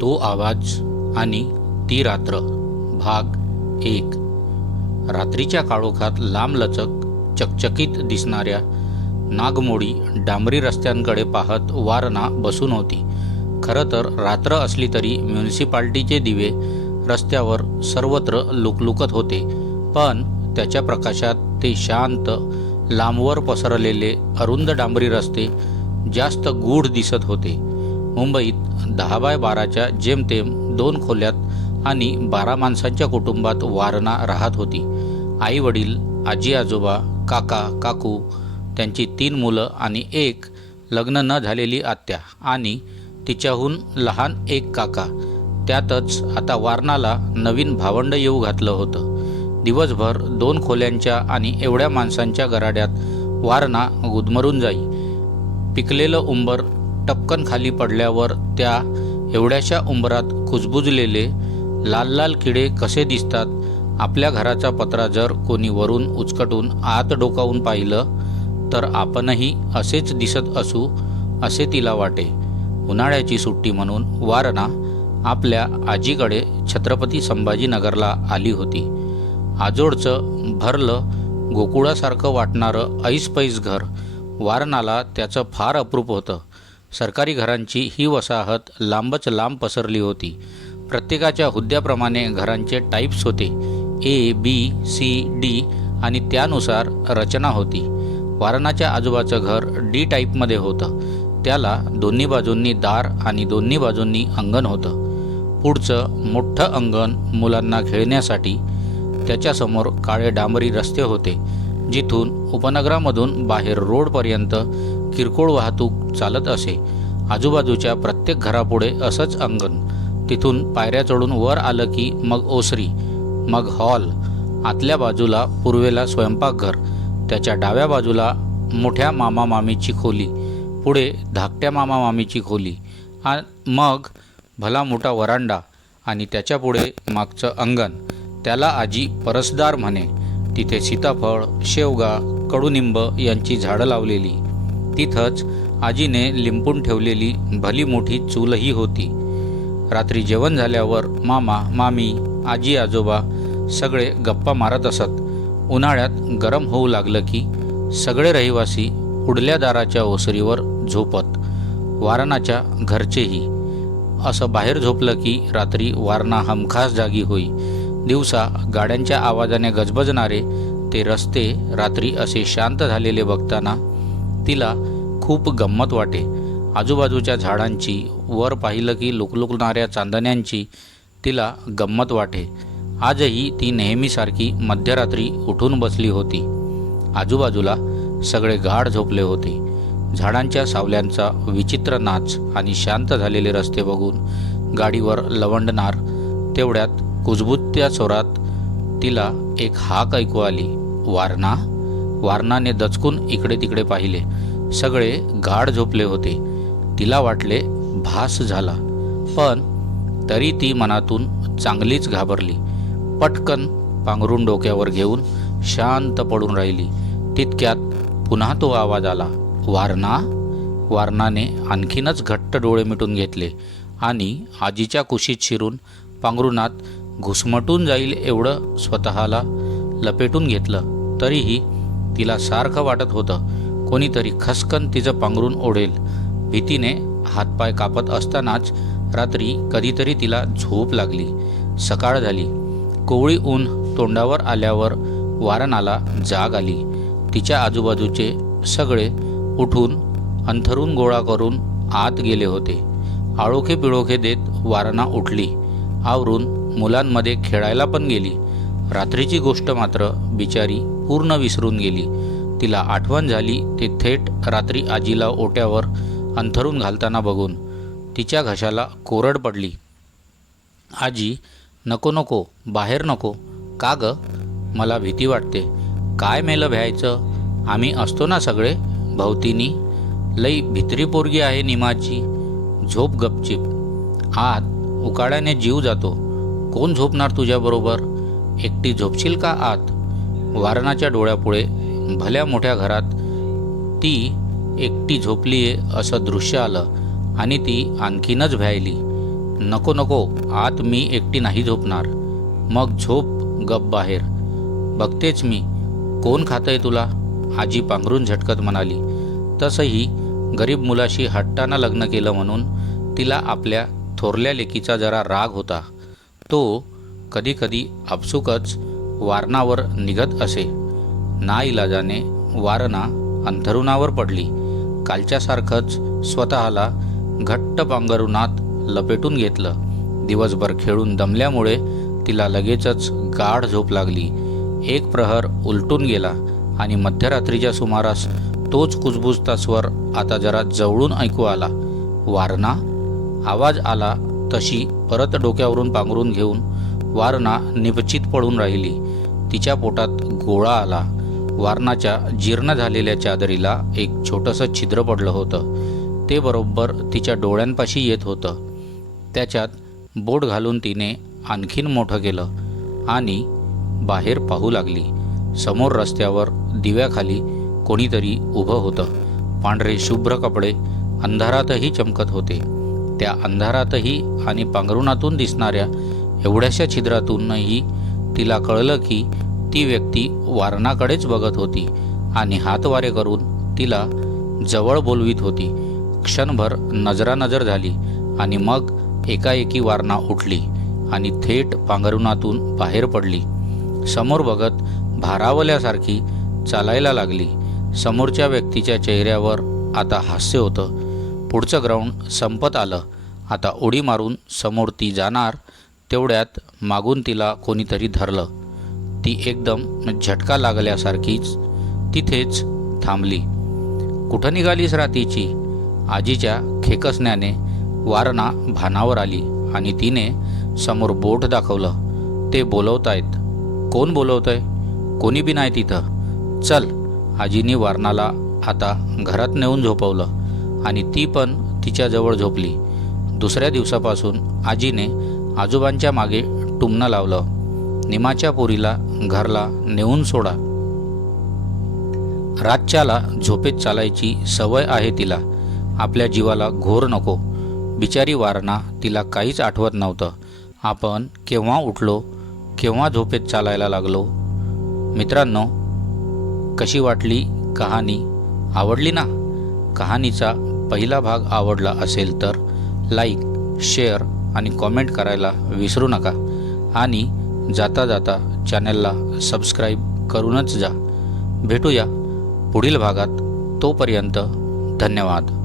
तो आवाज आणि ती रात्र भाग एक. रात्रीच्या काळोखात लांबलचक चकचकीत दिसणाऱ्या नागमोडी डांबरी रस्त्यांकडे पाहत वारणा बसून होती. खरं तर रात्र असली तरी म्युन्सिपाल्टीचे दिवे रस्त्यावर सर्वत्र लुकलुकत होते पण त्याच्या प्रकाशात ते शांत लांबवर पसरलेले अरुंद डांबरी रस्ते जास्त गूढ दिसत होते. मुंबईत दहा बाय बाराच्या जेमतेम दोन खोल्यात आणि बारा माणसांच्या कुटुंबात वारणा राहत होती. आई वडील आजी आजोबा काका काकू त्यांची तीन मुलं आणि एक लग्न न झालेली आत्या आणि तिच्याहून लहान एक काका. त्यातच आता वारणाला नवीन भावंड येऊ घातलं होतं. दिवसभर दोन खोल्यांच्या आणि एवढ्या माणसांच्या गराड्यात वारणा गुदमरून जाई. पिकलेलं उंबर टपकन खाली पडल्यावर त्या एवढ्याशा उंबरात कुजबुजलेले लाल लाल किडे कसे दिसतात? आपल्या घराचा पत्रा जर कोणी वरून उचकटून आत डोकावून पाहिलं तर आपणही असेच दिसत असू असे तिला वाटे. उन्हाळ्याची सुट्टी म्हणून वारणा आपल्या आजीकडे छत्रपती संभाजीनगरला आली होती. आजोडचं भरलं गोकुळासारखं वाटणारं ऐसपैस घर वारणाला त्याचं फार अप्रूप होतं. सरकारी घरांची ही वसाहत लांबच लांब पसरली होती. प्रत्येकाच्या हुद्द्याप्रमाणे घरांचे टाईप्स होते. ए बी सी डी आणि त्यानुसार रचना होती. वारणाच्या आजोबाचं घर डी टाईपमध्ये होतं. त्याला दोन्ही बाजूंनी दार आणि दोन्ही बाजूंनी अंगण होतं. पुढचं मोठं अंगण मुलांना खेळण्यासाठी. त्याच्यासमोर काळे डांबरी रस्ते होते जिथून उपनगरामधून बाहेर रोडपर्यंत किरकोळ वाहतूक चालत असे. आजूबाजूच्या प्रत्येक घरापुढे असंच अंगण. तिथून पायऱ्या चढून वर आलं की मग ओसरी मग हॉल. आतल्या बाजूला पूर्वेला स्वयंपाकघर त्याच्या डाव्या बाजूला मोठ्या मामा मामीची खोली पुढे धाकट्या मामा मामीची खोली आ मग भला मोठा वरांडा आणि त्याच्यापुढे मागचं अंगण. त्याला आजी परसदार म्हणे तिथे सीताफळ शेवगा कडुनिंब यांची झाडं लावलेली. तिथंच आजीने लिंपून ठेवलेली भली मोठी चूलही होती. रात्री जेवण झाल्यावर मामा मामी आजी आजोबा सगळे गप्पा मारत असत. उन्हाळ्यात गरम होऊ लागलं की सगळे रहिवासी उडल्या दाराच्या ओसरीवर झोपत वारणाच्या घरचेही. असं बाहेर झोपलं की रात्री वारणा हमखास जागी होई. दिवसा गाड्यांच्या आवाजाने गजबजणारे ते रस्ते रात्री असे शांत झालेले बघताना तिला खूप गंमत वाटे. आजूबाजूच्या झाडांची वर पाहिलं की लुकलुकणाऱ्या चांदण्यांची तिला गंमत वाटे. आजही ती नेहमीसारखी मध्यरात्री उठून बसली होती. आजूबाजूला सगळे गाढ झोपले होते. झाडांच्या सावल्यांचा विचित्र नाच आणि शांत झालेले रस्ते बघून गाडीवर लवंडणार तेवढ्यात कुजबुजत्या स्वरात तिला एक हाक ऐकू आली. वारणा? वारणाने दचकून इकडे तिकडे पाहिले. सगळे गाढ झोपले होते. तिला वाटले भास झाला. पण तरी ती मनातून चांगलीच घाबरली. पटकन पांघरून डोक्यावर घेऊन शांत पडून राहिली. तितक्यात पुन्हा तो आवाज आला. वारणा? वारणाने आणखीनच घट्ट डोळे मिटून घेतले आणि आजीच्या कुशीत शिरून पांघरुणात घुसमटून जाईल एवढं स्वतःला लपेटून घेतलं. तरीही तिला सारखं वाटत होतं. कोणीतरी खसकन तिचं पांघरून ओढेल. भीतीने हातपाय कापत असतानाच रात्री कधीतरी तिला झोप लागली. सकाळ झाली. कोवळी ऊन तोंडावर आल्यावर वारणाला जाग आली. तिच्या आजूबाजूचे सगळे उठून अंथरून गोळा करून आत गेले होते. आळोखे पिळोखे देत वारणा उठली. आवरून मुलांमध्ये खेळायला पण गेली. रात्रीची गोष्ट मात्र बिचारी पूर्ण विसरून गेली. तिला आठवण झाली ते थेट रात्री आजीला ओट्यावर अंथरून घालताना बघून तिच्या घशाला कोरड पडली. आजी नको नको बाहेर नको. का ग? मला भीती वाटते. काय मेलं भ्यायचं? आम्ही असतो ना सगळे भवतीनी. लई भित्री पोरगी आहे निमाची. झोप गपचिप. आत उकाड्याने जीव जातो. कोण झोपणार तुझ्याबरोबर? एकटी झोपशील का आत? वारणाच्या डोळ्यापुढे भल्या मोठ्या घरात ती एकटी झोपलीये असं दृश्य आलं आणि ती आणखीनच भ्यायली. नको नको आत मी एकटी नाही झोपणार. मग झोप गप बाहेर. बघतेच मी. कोण खातंय तुला? आजी पांघरून झटकत म्हणाली. तसंही गरीब मुलाशी हट्टानं लग्न केलं म्हणून तिला आपल्या थोरल्या लेकीचा जरा राग होता. तो कधीकधी आपसुकच वारणावर निघत असे. ना इलाजाने वारणा अंथरुणावर पडली. कालच्यासारखंच स्वतःला घट्ट पांघरुणात लपेटून घेतलं. दिवसभर खेळून दमल्यामुळे तिला लगेचच गाढ झोप लागली. एक प्रहर उलटून गेला आणि मध्यरात्रीच्या सुमारास तोच कुजबुजता स्वर आता जरा जवळून ऐकू आला. वारणा? आवाज आला तशी परत डोक्यावरून पांघरून घेऊन वारणा निपचित पडून राहिली. तिच्या पोटात गोळा आला. वारणाच्या जीर्ण झालेल्या चादरीला एक छोटंसं छिद्र पडलं होतं. ते बरोबर तिच्या डोळ्यांपाशी येत होतं. त्याच्यात बोट घालून तिने आणखीन मोठं केलं आणि बाहेर पाहू लागली. समोर रस्त्यावर दिव्याखाली कोणीतरी उभं होतं. पांढरे शुभ्र कपडे अंधारातही चमकत होते. त्या अंधारातही आणि पांघरुणातून दिसणाऱ्या एवढ्याशा छिद्रातूनही तिला कळलं की ती व्यक्ती वारणाकडेच बघत होती आणि हातवारे करून तिला जवळ बोलवीत होती. क्षणभर नजरानजर झाली आणि मग एकाएकी वारणा उठली आणि थेट पांघरुणातून बाहेर पडली. समोर बघत भारावल्यासारखी चालायला लागली. समोरच्या व्यक्तीच्या चेहऱ्यावर आता हास्य होतं. पुढचं ग्राउंड संपत आलं. आता उडी मारून समोर ती जाणार तेवढ्यात मागून तिला कोणीतरी धरलं. ती एकदम झटका लागल्यासारखीच तिथेच थांबली. कुठं निघालीस रातीची आजीच्या खेकसण्याने वारणा भानावर आली आणि तिने समोर बोट दाखवलं. ते बोलवतायत. कोण बोलवतंय? कोणी बी नाही तिथं. चल आजीनी वारणाला आता घरात नेऊन झोपवलं आणि ती पण तिच्याजवळ झोपली. दुसऱ्या दिवसापासून आजीने आजोबांच्या मागे टुमणं लावलं. निमाच्या पोरीला घरला नेऊन सोडा. रातच्याला झोपेत चालायची सवय आहे तिला. आपल्या जीवाला घोर नको. बिचारी वारणा तिला काहीच आठवत नव्हतं. आपण केव्हा उठलो केव्हा झोपेत चालायला लागलो? मित्रांनो कशी वाटली कहाणी? आवडली ना? कहाणीचा पहिला भाग आवडला असेल तर लाईक शेअर आणि कॉमेंट करायला विसरू नका. आणि जाता जाता चॅनलला सबस्क्राईब करूनच जा. भेटूया पुढील भागात. तोपर्यंत धन्यवाद.